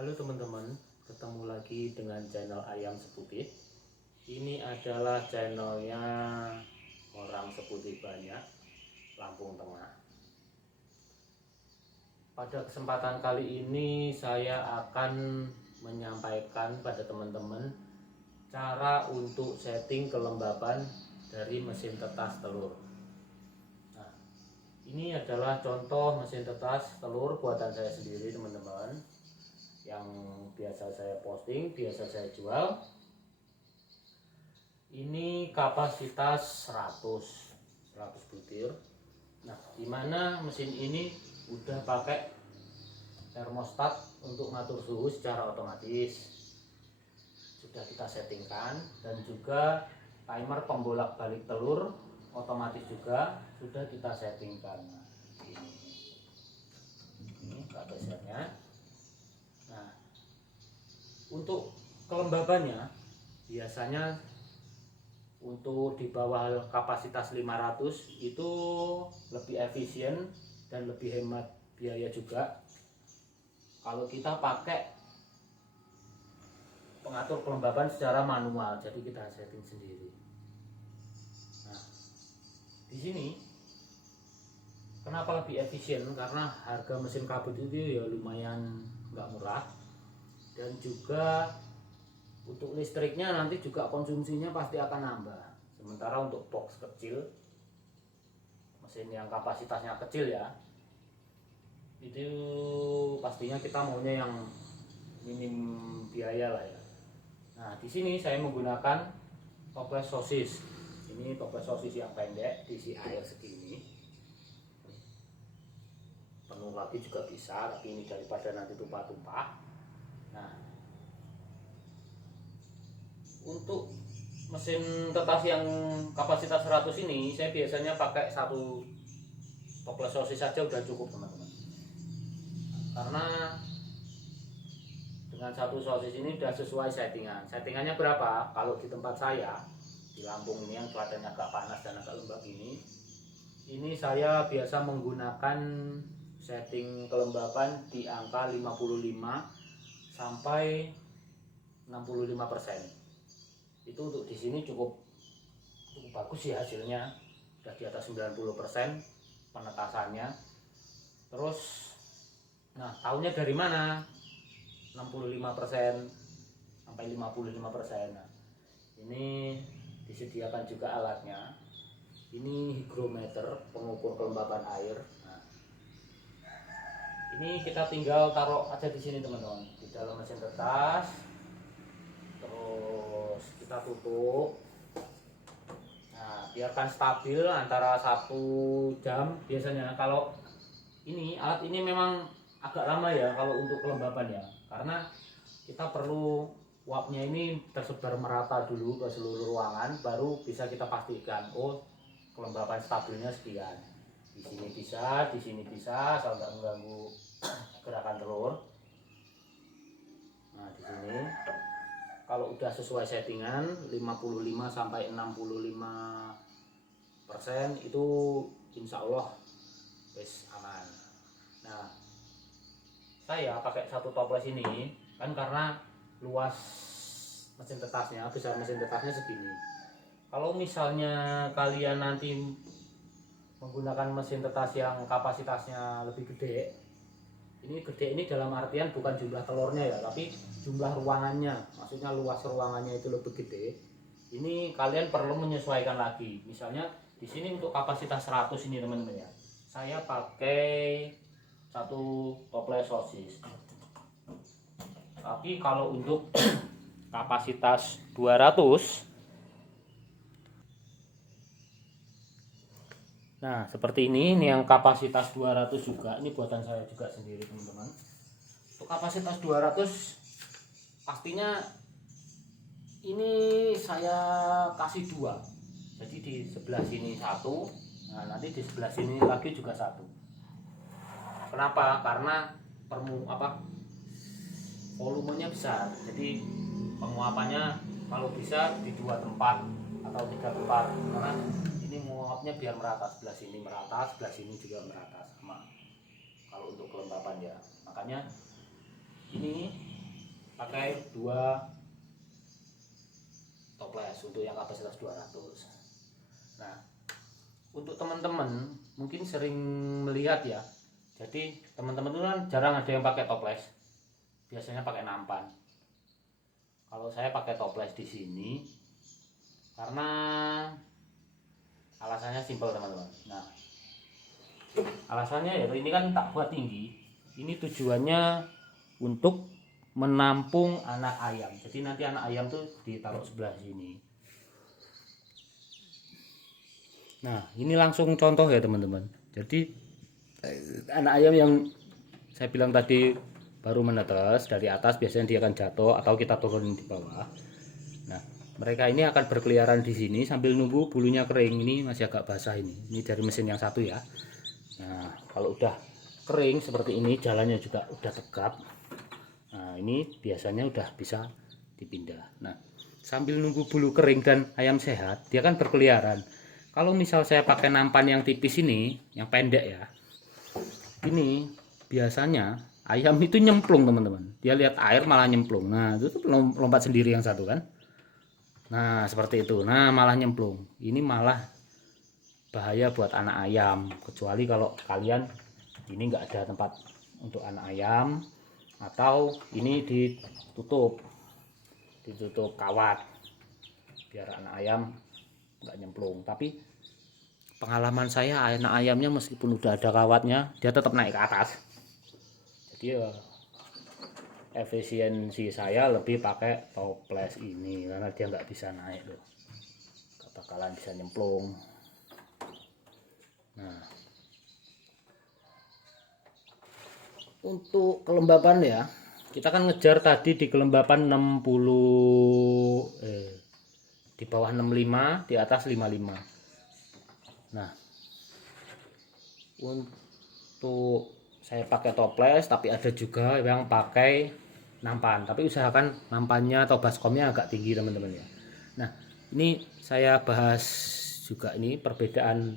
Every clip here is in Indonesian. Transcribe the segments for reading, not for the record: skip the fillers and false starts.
Halo teman-teman, ketemu lagi dengan channel Ayam Seputih. Ini adalah channelnya orang seputih banyak, Lampung Tengah. Pada kesempatan kali ini saya akan menyampaikan pada teman-teman cara untuk setting kelembaban dari mesin tetas telur. Nah, ini adalah contoh mesin tetas telur buatan saya sendiri teman-teman, yang biasa saya posting, biasa saya jual. Ini kapasitas 100 butir. Nah, dimana mesin ini udah pakai termostat untuk ngatur suhu secara otomatis, sudah kita settingkan, dan juga timer pembolak-balik telur otomatis juga sudah kita settingkan. Nah, ini kabelnya. Nah, untuk kelembabannya biasanya untuk di bawah kapasitas 500 itu lebih efisien dan lebih hemat biaya juga kalau kita pakai pengatur kelembaban secara manual, jadi kita setting sendiri. Nah, di sini kenapa lebih efisien? Karena harga mesin kabut itu ya lumayan nggak murah, dan juga untuk listriknya nanti juga konsumsinya pasti akan nambah. Sementara untuk box kecil, mesin yang kapasitasnya kecil ya, itu pastinya kita maunya yang minim biaya lah ya. Nah, di sini saya menggunakan toples sosis. Ini toples sosis yang pendek, diisi air segini. Penuh lagi juga bisa, tapi ini daripada nanti tumpah-tumpah. Nah, untuk mesin tetas yang kapasitas 100 ini saya biasanya pakai satu toples sosis saja udah cukup teman-teman, karena dengan satu sosis ini udah sesuai settingannya berapa. Kalau di tempat saya di Lampung ini yang cuacanya agak panas dan agak lembab ini saya biasa menggunakan setting kelembaban di angka 55 sampai 65%. Itu untuk di sini cukup bagus ya hasilnya, udah di atas 90% penetasannya. Terus nah, tahunya dari mana 65% sampai 55%? Nah, ini disediakan juga alatnya. Ini hygrometer, pengukur kelembaban air. Nah, ini kita tinggal taruh aja di sini teman-teman, di dalam mesin tetas. Terus kita tutup. Nah, biarkan stabil antara 1 jam biasanya. Kalau ini alat ini memang agak lama ya kalau untuk kelembaban ya, karena kita perlu uapnya ini tersebar merata dulu ke seluruh ruangan, baru bisa kita pastikan oh kelembaban stabilnya sekian. Di sini bisa, di sini bisa, asal nggak mengganggu gerakan telur. Nah, di sini kalau udah sesuai settingan 55 sampai 65% itu insya Allah wis aman. Nah, saya pakai satu toples ini kan karena luas mesin tetasnya, besar mesin tetasnya segini. Kalau misalnya kalian nanti menggunakan mesin tetas yang kapasitasnya lebih gede, ini gede ini dalam artian bukan jumlah telurnya ya, tapi jumlah ruangannya. Maksudnya luas ruangannya itu lebih gede. Ini kalian perlu menyesuaikan lagi. Misalnya di sini untuk kapasitas 100 ini teman-teman ya, saya pakai satu toples sosis. Tapi kalau untuk kapasitas 200, nah seperti ini yang kapasitas 200 juga, ini buatan saya juga sendiri teman-teman. Untuk kapasitas 200 pastinya ini saya kasih 2. Jadi di sebelah sini 1, nah nanti di sebelah sini lagi juga 1. Kenapa? Karena volumenya besar, jadi penguapannya kalau bisa di 2 tempat atau 3 tempat, karena ini menguapnya biar merata, sebelah sini merata, sebelah sini juga merata sama kalau untuk kelembaban ya. Makanya ini pakai 2 toples untuk yang kapasitas 200. Nah, untuk teman-teman mungkin sering melihat ya, jadi teman-teman itu kan jarang ada yang pakai toples, biasanya pakai nampan. Kalau saya pakai toples di sini karena alasannya simpel teman-teman. Nah, alasannya yaitu ini kan tak buat tinggi, ini tujuannya untuk menampung anak ayam. Jadi nanti anak ayam tuh ditaruh sebelah sini. Nah, ini langsung contoh ya teman-teman. Jadi anak ayam yang saya bilang tadi baru menetes dari atas, biasanya dia akan jatuh atau kita turunin di bawah. Nah, mereka ini akan berkeliaran di sini sambil nunggu bulunya kering. Ini masih agak basah ini. Ini dari mesin yang satu ya. Nah, kalau udah kering seperti ini, jalannya juga udah tegap. Nah, ini biasanya udah bisa dipindah. Nah, sambil nunggu bulu kering dan ayam sehat, dia kan berkeliaran. Kalau misal saya pakai nampan yang tipis ini, yang pendek ya, ini biasanya ayam itu nyemplung teman-teman. Dia lihat air malah nyemplung. Nah, itu tuh lompat sendiri yang satu kan. Nah, seperti itu. Nah, malah nyemplung. Ini malah bahaya buat anak ayam. Kecuali kalau kalian ini nggak ada tempat untuk anak ayam, atau ini ditutup kawat biar anak ayam nggak nyemplung. Tapi pengalaman saya, anak ayamnya meskipun udah ada kawatnya, dia tetap naik ke atas. Jadi efisiensi saya lebih pakai toples ini karena dia nggak bisa naik loh, nggak bakalan bisa nyemplung. Nah, untuk kelembapan ya, kita kan ngejar tadi di kelembapan 60, di bawah 65, di atas 55. Nah, untuk saya pakai toples, tapi ada juga yang pakai nampan, tapi usahakan nampannya atau baskomnya agak tinggi teman-teman ya. Nah, ini saya bahas juga ini perbedaan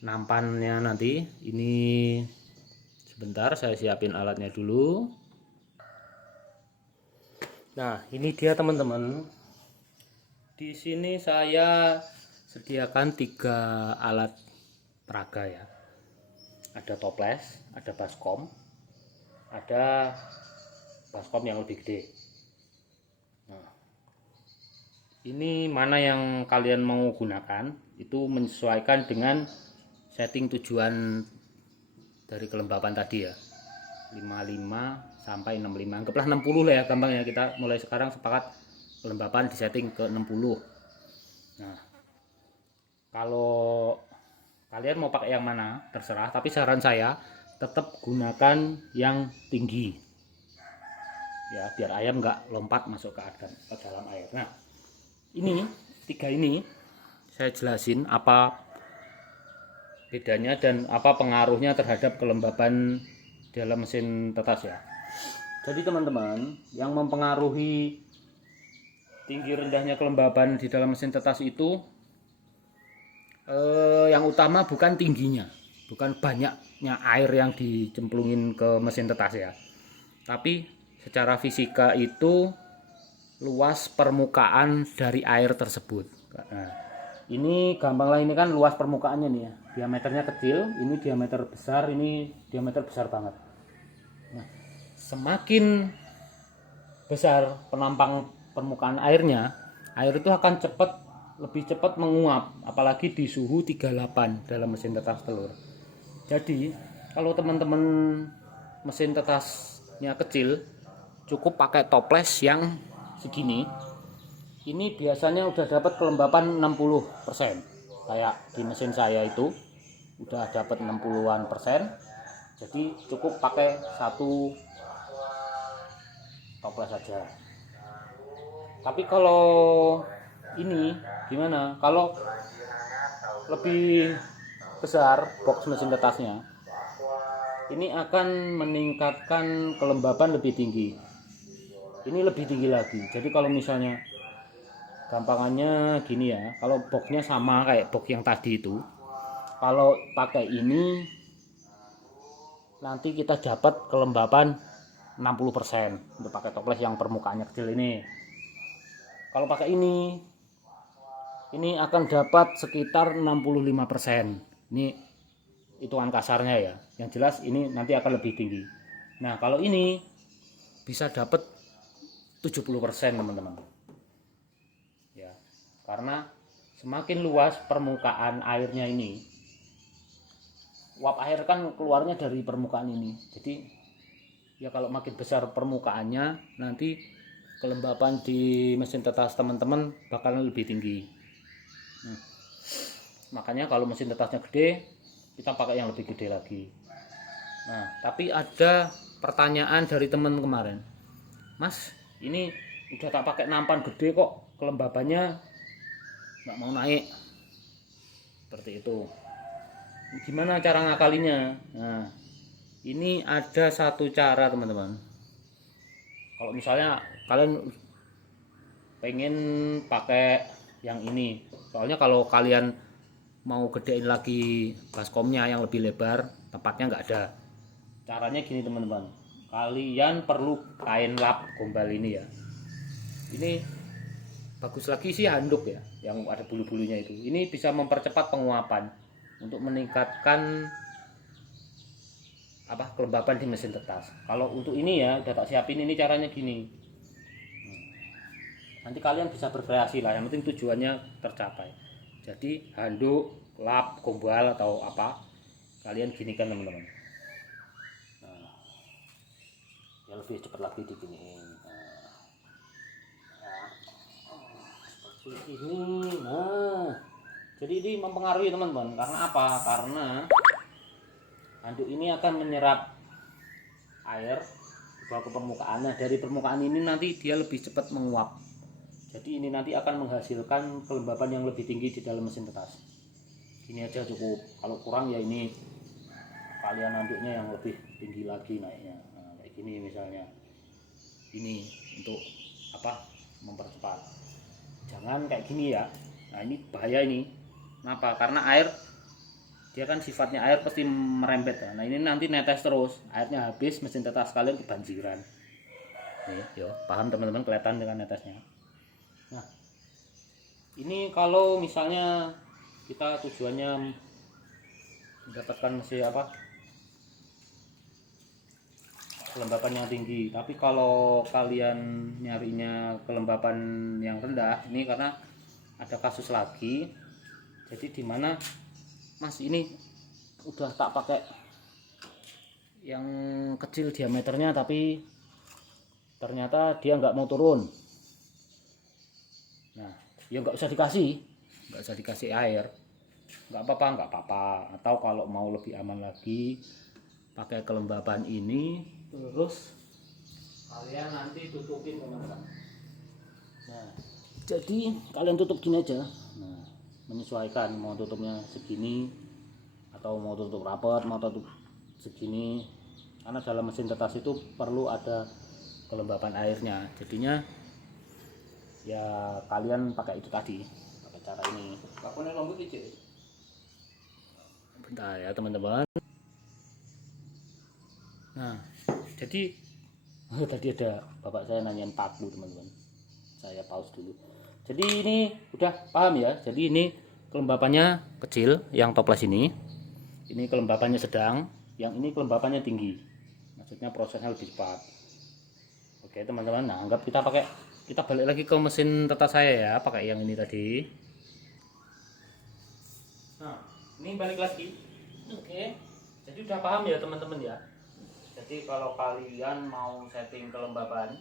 nampannya nanti. Ini sebentar saya siapin alatnya dulu. Nah, ini dia teman-teman. Di sini saya sediakan 3 alat peraga ya. Ada toples, ada baskom, ada baskom yang lebih gede. Nah, ini mana yang kalian mau gunakan, itu menyesuaikan dengan setting tujuan dari kelembapan tadi ya, 55 sampai 65, anggaplah 60 lah ya, gampang ya. Kita mulai sekarang sepakat kelembapan di setting ke 60. Nah, kalau kalian mau pakai yang mana terserah, tapi saran saya tetap gunakan yang tinggi ya, biar ayam nggak lompat masuk ke dalam air. Nah, ini 3 ini saya jelasin apa bedanya dan apa pengaruhnya terhadap kelembapan dalam mesin tetas ya. Jadi teman-teman, yang mempengaruhi tinggi rendahnya kelembapan di dalam mesin tetas itu yang utama bukan tingginya, bukan banyaknya air yang dicemplungin ke mesin tetas ya, tapi secara fisika itu luas permukaan dari air tersebut. Nah, ini gampanglah, ini kan luas permukaannya nih ya, diameternya kecil, ini diameter besar, ini diameter besar banget. Nah, semakin besar penampang permukaan airnya, air itu akan lebih cepat menguap, apalagi di suhu 38 dalam mesin tetas telur. Jadi kalau teman-teman mesin tetasnya kecil, cukup pakai toples yang segini. Ini biasanya udah dapat kelembapan 60%. Kayak di mesin saya itu udah dapat 60-an persen. Jadi cukup pakai 1 toples saja. Tapi kalau ini gimana? Kalau lebih besar box mesin tetasnya, ini akan meningkatkan kelembapan lebih tinggi. Ini lebih tinggi lagi. Jadi kalau misalnya gampangannya gini ya, kalau boxnya sama kayak box yang tadi itu, kalau pakai ini nanti kita dapat kelembapan 60% untuk pakai toples yang permukaannya kecil ini. Kalau pakai ini akan dapat sekitar 65%. Ini hitungan kasarnya ya. Yang jelas ini nanti akan lebih tinggi. Nah, kalau ini bisa dapat 70% teman-teman. Ya, karena semakin luas permukaan airnya ini, uap air kan keluarnya dari permukaan ini. Jadi ya kalau makin besar permukaannya, nanti kelembapan di mesin tetas teman-teman bakalan lebih tinggi. Nah, makanya kalau mesin tetasnya gede, kita pakai yang lebih gede lagi. Nah, tapi ada pertanyaan dari teman kemarin, Mas, ini udah tak pakai nampan gede kok kelembabannya nggak mau naik. Seperti itu. Gimana cara ngakalinya? Nah, ini ada satu cara teman-teman. Kalau misalnya kalian pengen pakai yang ini, soalnya kalau kalian mau gedein lagi baskomnya yang lebih lebar, tempatnya nggak ada. Caranya gini teman-teman, kalian perlu kain lap gombal ini ya. Ini bagus lagi sih handuk ya, yang ada bulu-bulunya itu. Ini bisa mempercepat penguapan untuk meningkatkan kelembapan di mesin tetas. Kalau untuk ini ya udah tak siapin, ini caranya gini. Nanti kalian bisa bervariasi lah, yang penting tujuannya tercapai. Jadi handuk, lap, gombal atau apa, kalian ginikan teman-teman. Nah, ya lebih cepat lagi diginiin. Seperti ini. Nah, jadi ini mempengaruhi teman-teman. Karena apa? Karena handuk ini akan menyerap air dibawa ke permukaan. Nah, dari permukaan ini nanti dia lebih cepat menguap. Jadi ini nanti akan menghasilkan kelembapan yang lebih tinggi di dalam mesin tetas. Gini aja cukup. Kalau kurang ya ini kalian handuknya yang lebih tinggi lagi naiknya. Nah, kayak gini misalnya. Ini untuk mempercepat. Jangan kayak gini ya. Nah, ini bahaya ini. Kenapa? Karena air, dia kan sifatnya air pasti merembet ya. Nah, ini nanti netes terus. Airnya habis, mesin tetas kalian kebanjiran. Nih, yo, paham teman-teman, kelihatan dengan netesnya. Nah, ini kalau misalnya kita tujuannya mendapatkan kelembapan yang tinggi, tapi kalau kalian nyarinya kelembapan yang rendah, ini karena ada kasus lagi. Jadi dimana Mas ini udah tak pakai yang kecil diameternya, tapi ternyata dia nggak mau turun. Nah, ya nggak usah dikasih air, nggak apa-apa. Atau kalau mau lebih aman lagi, pakai kelembapan ini, terus kalian nanti tutupin teman-teman. Nah, jadi kalian tutup gini aja. Nah, menyesuaikan mau tutupnya segini atau mau tutup rapat, mau tutup segini. Karena dalam mesin tetas itu perlu ada kelembapan airnya. Jadinya ya kalian pakai itu tadi, pakai cara ini. Lakukan lombok kecil. Bentar ya teman-teman. Nah, jadi tadi ada bapak saya nanyain paku teman-teman. Saya pause dulu. Jadi ini udah paham ya. Jadi ini kelembapannya kecil, yang toples ini. Ini kelembapannya sedang, yang ini kelembapannya tinggi. Maksudnya prosesnya lebih cepat. Oke teman-teman, nah anggap kita balik lagi ke mesin tetas saya ya, pakai yang ini tadi. Nah, ini balik lagi. Oke. Jadi udah paham ya teman-teman ya. Jadi kalau kalian mau setting kelembapan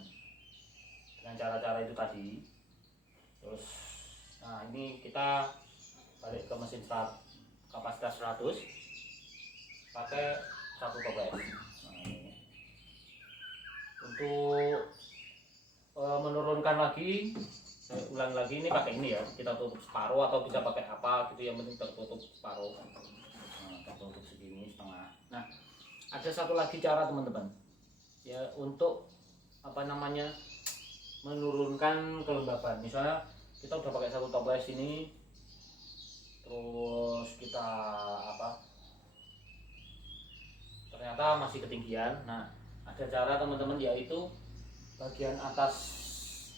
dengan cara-cara itu tadi, terus nah ini kita balik ke mesin kapasitas 100, pakai satu toples. Nah, ini. Untuk menurunkan lagi, ulang lagi, ini pakai ini ya, kita tutup separuh atau bisa pakai apa gitu, yang penting tertutup separuh. Nah, tertutup segini setengah. Nah, ada satu lagi cara teman-teman ya, untuk menurunkan kelembapan. Misalnya kita udah pakai satu toples ini, terus kita ternyata masih ketinggian. Nah, ada cara teman-teman, yaitu bagian atas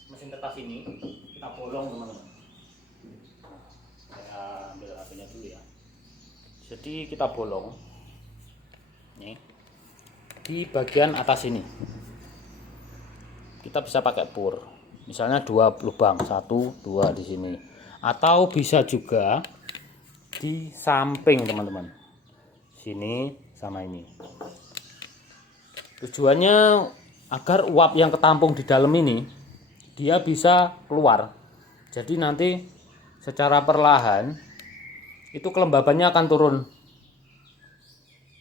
mesin tetas ini kita bolong teman-teman. Saya ambil HP-nya dulu ya. Jadi kita bolong nih di bagian atas ini. Kita bisa pakai pur, misalnya 2 lubang, 1, 2 di sini, atau bisa juga di samping teman-teman, sini sama ini. Tujuannya agar uap yang ketampung di dalam ini dia bisa keluar. Jadi nanti secara perlahan itu kelembabannya akan turun.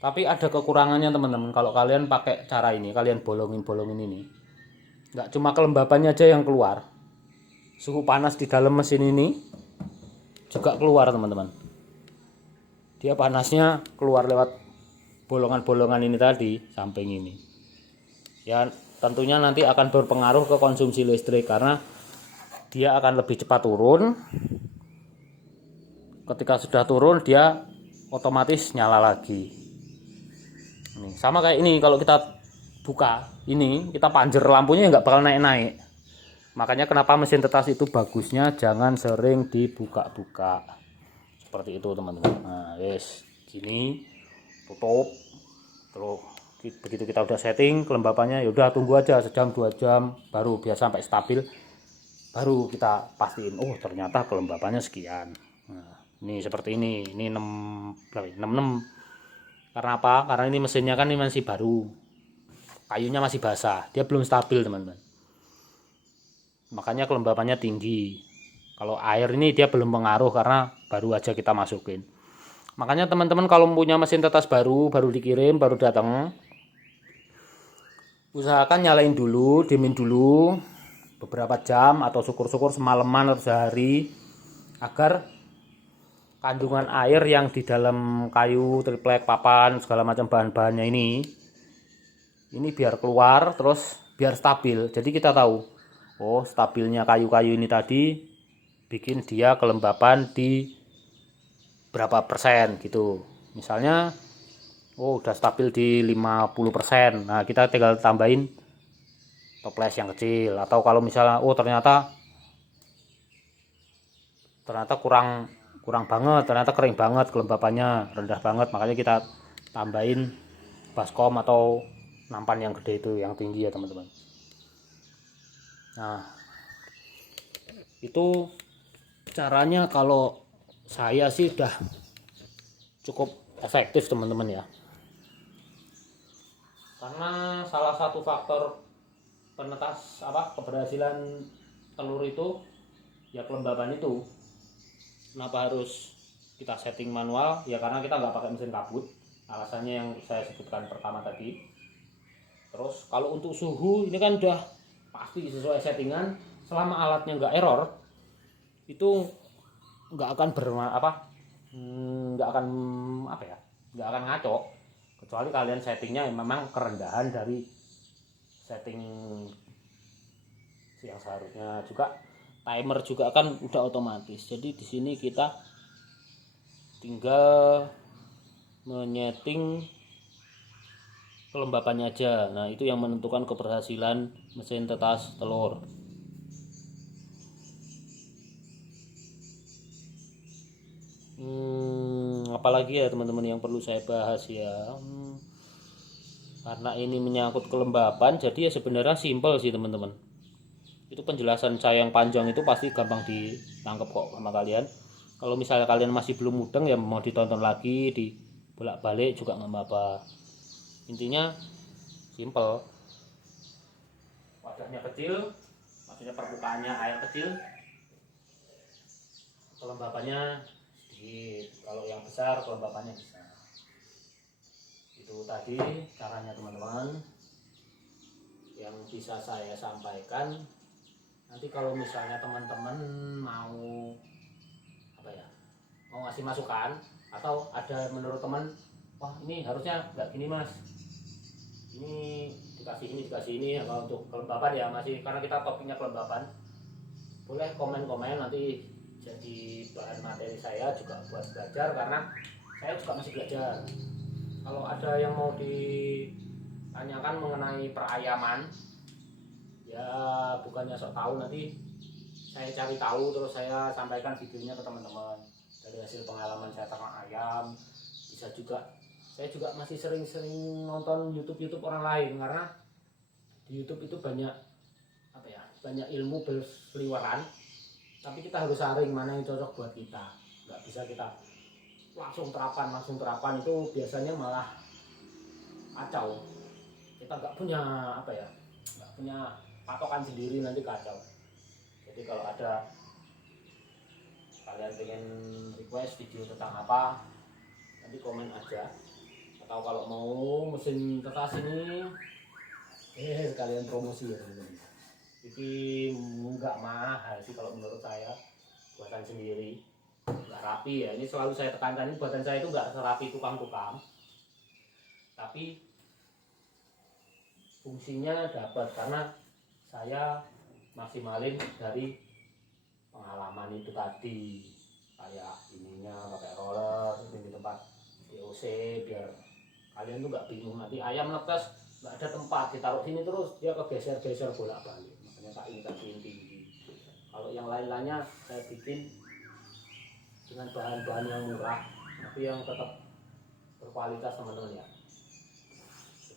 Tapi ada kekurangannya teman-teman, kalau kalian pakai cara ini, kalian bolongin ini, nggak cuma kelembabannya aja yang keluar, suhu panas di dalam mesin ini juga keluar teman-teman. Dia panasnya keluar lewat bolongan-bolongan ini tadi, samping ini. Ya tentunya nanti akan berpengaruh ke konsumsi listrik, karena dia akan lebih cepat turun. Ketika sudah turun dia otomatis nyala lagi. Ini sama kayak ini, kalau kita buka ini, kita panjer lampunya nggak bakal naik-naik. Makanya kenapa mesin tetas itu bagusnya jangan sering dibuka-buka. Seperti itu teman-teman. Nah, yes, gini tutup. Terus begitu kita udah setting kelembapannya, ya udah tunggu aja sejam 2 jam baru biar sampai stabil. Baru kita pastiin, oh ternyata kelembapannya sekian. Nah, ini seperti ini 66. Karena apa? Karena ini mesinnya kan ini masih baru, kayunya masih basah, dia belum stabil teman-teman. Makanya kelembapannya tinggi. Kalau air ini dia belum pengaruh karena baru aja kita masukin. Makanya teman-teman kalau punya mesin tetas baru dikirim, baru datang, usahakan nyalain dulu, dimin dulu beberapa jam, atau syukur-syukur semalaman atau sehari, agar kandungan air yang di dalam kayu, triplek, papan, segala macam bahan-bahannya ini biar keluar, terus biar stabil. Jadi kita tahu, oh stabilnya kayu-kayu ini tadi bikin dia kelembapan di berapa persen gitu. Misalnya, oh udah stabil di 50%. Nah kita tinggal tambahin toples yang kecil. Atau kalau misalnya, oh ternyata kurang banget, ternyata kering banget, kelembapannya rendah banget, makanya kita tambahin baskom atau nampan yang gede itu, yang tinggi ya teman-teman. Nah itu caranya, kalau saya sih udah cukup efektif teman-teman ya, karena salah satu faktor penetas keberhasilan telur itu ya kelembaban itu. Kenapa harus kita setting manual? Ya karena kita nggak pakai mesin kabut, alasannya yang saya sebutkan pertama tadi. Terus kalau untuk suhu ini kan udah pasti sesuai settingan, selama alatnya nggak error itu nggak akan nggak akan ngaco, kecuali kalian settingnya memang kerendahan dari setting yang seharusnya. Juga timer juga kan udah otomatis, jadi di sini kita tinggal menyeting kelembapannya aja. Nah itu yang menentukan keberhasilan mesin tetas telur. Apalagi ya teman-teman yang perlu saya bahas ya, karena ini menyangkut kelembapan, jadi ya sebenarnya simpel sih teman-teman. Itu penjelasan saya yang panjang itu pasti gampang ditangkap kok sama kalian. Kalau misalnya kalian masih belum mudeng ya mau ditonton lagi, di bolak-balik juga nggak apa-apa. Intinya simple. Wadahnya kecil, maksudnya permukaannya air kecil, kelembapannya sedikit. Kalau yang besar kelembapannya besar. Itu tadi caranya teman-teman yang bisa saya sampaikan. Nanti kalau misalnya teman-teman mau mau ngasih masukan, atau ada menurut teman, wah ini harusnya nggak gini mas, ini dikasih ini. Kalau untuk kelembapan ya masih, karena kita topiknya kelembapan, boleh komen-komen, nanti jadi bahan materi saya juga buat belajar, karena saya juga masih belajar. Kalau ada yang mau ditanyakan menceritakan mengenai perayaman. Ya bukannya sok tahu, nanti saya cari tahu terus saya sampaikan videonya ke teman-teman dari hasil pengalaman saya ternak ayam. Bisa juga, saya juga masih sering-sering nonton YouTube orang lain, karena di YouTube itu banyak apa ya, banyak ilmu berseliweran, tapi kita harus saring mana yang cocok buat kita. Nggak bisa kita langsung terapan itu biasanya malah kacau. Kita nggak punya apa ya, nggak punya patokan sendiri, nanti kacau. Jadi kalau ada kalian pengen request video tentang apa, nanti komen aja. Atau kalau mau mesin tetas ini kalian promosi ya teman-teman. Jadi nggak mahal sih kalau menurut saya, buatan sendiri, nggak rapi ya. Ini selalu saya tekankan, ini buatan saya itu nggak serapi tukang-tukang, tapi fungsinya dapat karena saya maksimalin dari pengalaman itu tadi. Kayak ininya pakai roller ini di tempat DOC, biar kalian tuh nggak bingung nanti ayam netes nggak ada tempat, ditaruh sini terus dia kegeser-geser bolak-balik. Makanya tak ini tinggi. Kalau yang lain-lainnya saya bikin dengan bahan-bahan yang murah tapi yang tetap berkualitas teman-teman ya.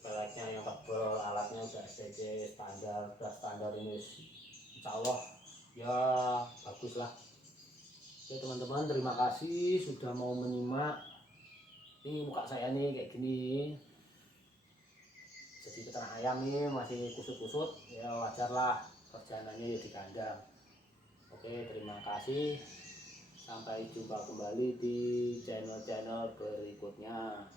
Peleknya yang tebal, alatnya udah STC standar, udah standar ini, insya Allah ya bagus lah. Oke teman-teman, terima kasih sudah mau menyimak. Ini muka saya nih kayak gini, jadi peternak ayam nih masih kusut-kusut, ya wajar lah, perjalanannya ya di kandang. Oke, terima kasih, sampai jumpa kembali di channel-channel berikutnya.